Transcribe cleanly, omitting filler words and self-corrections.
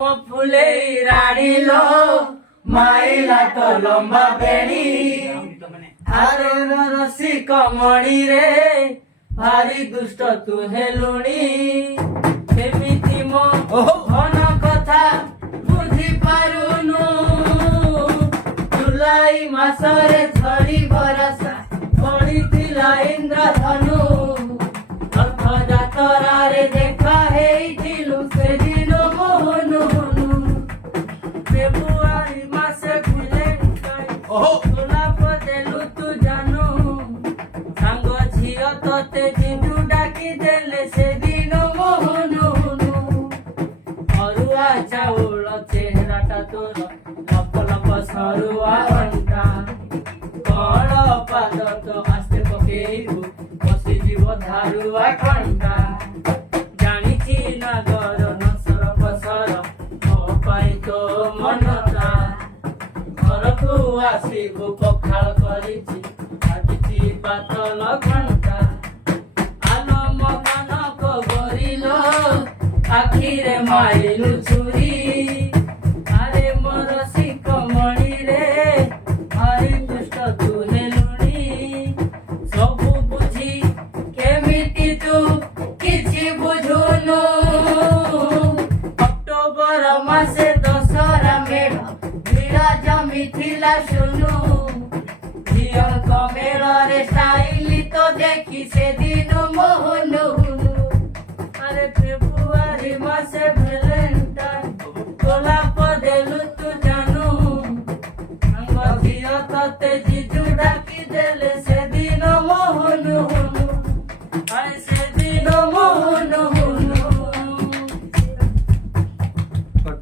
ফুলে রাড়িলো মাইলা তো লম্বা বেড়ি আরে রসি কমড়ি রে ভারি দুষ্ট তু হেলুনি এমিতি মো ঘন কথা বুঝি পারুনু জুলাই মাসরে ঝড়ি বরসা পড়িଥିଲା ইন্দ্রধনু রথযাତ୍ରାରେ ଦେଖା ହେଇଥିଲୁ ସେଦିନ ମୋହନୁ ଫେବୃଆରୀ ମାସେ ଖୁଲେ ଗୋଲାପ ଦେଲୁ ତୁ ଜାନୁ ସାଙ୍ଗ ଝିଅ ତତେ ଜିଜୁ ଡାକି ଦେଲେ ସେଦିନ ମୋହନୁ ଅରୁଆ ଚାଉଳ ଚେହେରାଟା ତୋର ଲପ ଲପ ସରୁଆ ଅଣ୍ଟା କଳ ପାଦ ତ ଆସ୍ତେ ପକେଇବୁ ବସିଯିବ ଧାରୁଆ ଖଣ୍ଡା ଜାଣିଛି ନାଗର ନସର ପସର ମୋ ପାଇଁ ତୋ ମନଟା ଘରକୁ ଆସିବୁ ପଖାଳ କରିଛି ଭାବିଛି ପାତଳ ଘଣ୍ଟା ଆଲୋ ମଗନ କବରିଲ ଆଖିରେ ମାରିଲୁ ଛୁରୀ ଆରେ ମୋର ଶିଖମଣିରେ ଭାରି ଦୁଷ୍ଟ ତୁ ହେଲୁଣି ସବୁ ବୁଝି କେମିତି ତୁ କିଛି ବୁଝୁନୁ ଅକ୍ଟୋବର ମାସେ ଦଶହରା ମେଢ ଭିଡ଼ ଜମିଥିଲା ଶୁଣୁ ଝିଅଙ୍କ ମେଳରେ ଷ୍ଟାଇଲି ତ ଦେଖି ସେଦିନ